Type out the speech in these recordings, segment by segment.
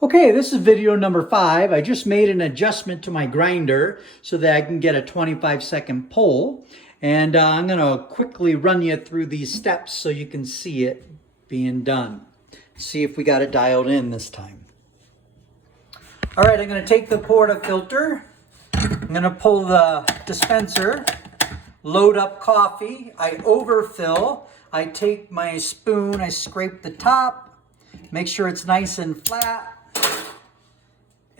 Okay, this is video number 5. I just made an adjustment to my grinder so that I can get a 25-second pull. And I'm going to quickly run you through these steps so you can see it being done. See if we got it dialed in this time. All right, I'm going to take the portafilter. I'm going to pull the dispenser, load up coffee. I overfill. I take my spoon, I scrape the top, make sure it's nice and flat.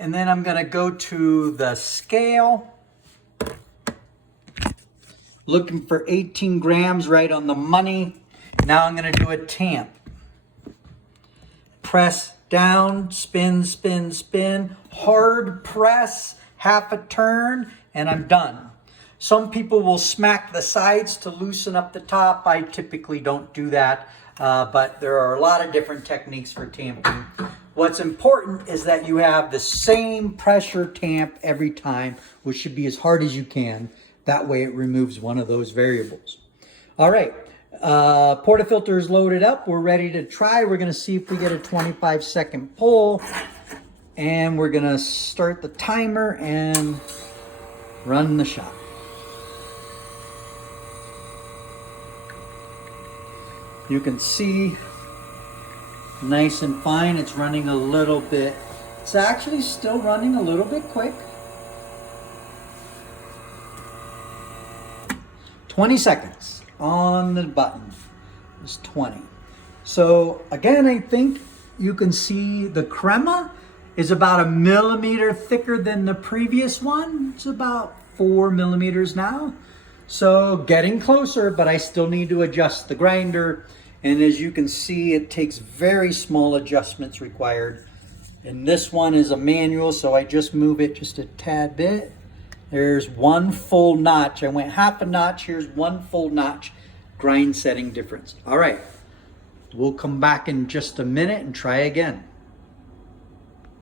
And then I'm going to go to the scale. Looking for 18 grams right on the money. Now I'm going to do a tamp. Press down, spin, spin, spin. Hard press, half a turn, and I'm done. Some people will smack the sides to loosen up the top. I typically don't do that, but there are a lot of different techniques for tamping. What's important is that you have the same pressure tamp every time, which should be as hard as you can. That way it removes one of those variables. All right, portafilter is loaded up. We're ready to try. We're gonna see if we get a 25-second pull. And we're gonna start the timer and run the shot. You can see nice and fine. It's running a little bit. It's actually still running a little bit quick. 20 seconds on the button. It's 20. So again, I think you can see the crema is about 1 millimeter thicker than the previous one. It's about 4 millimeters now. So getting closer, but I still need to adjust the grinder. And as you can see, it takes very small adjustments required. And this one is a manual, so I just move it just a tad bit. There's one full notch. I went half a notch. Here's one full notch grind setting difference. All right, we'll come back in just a minute and try again.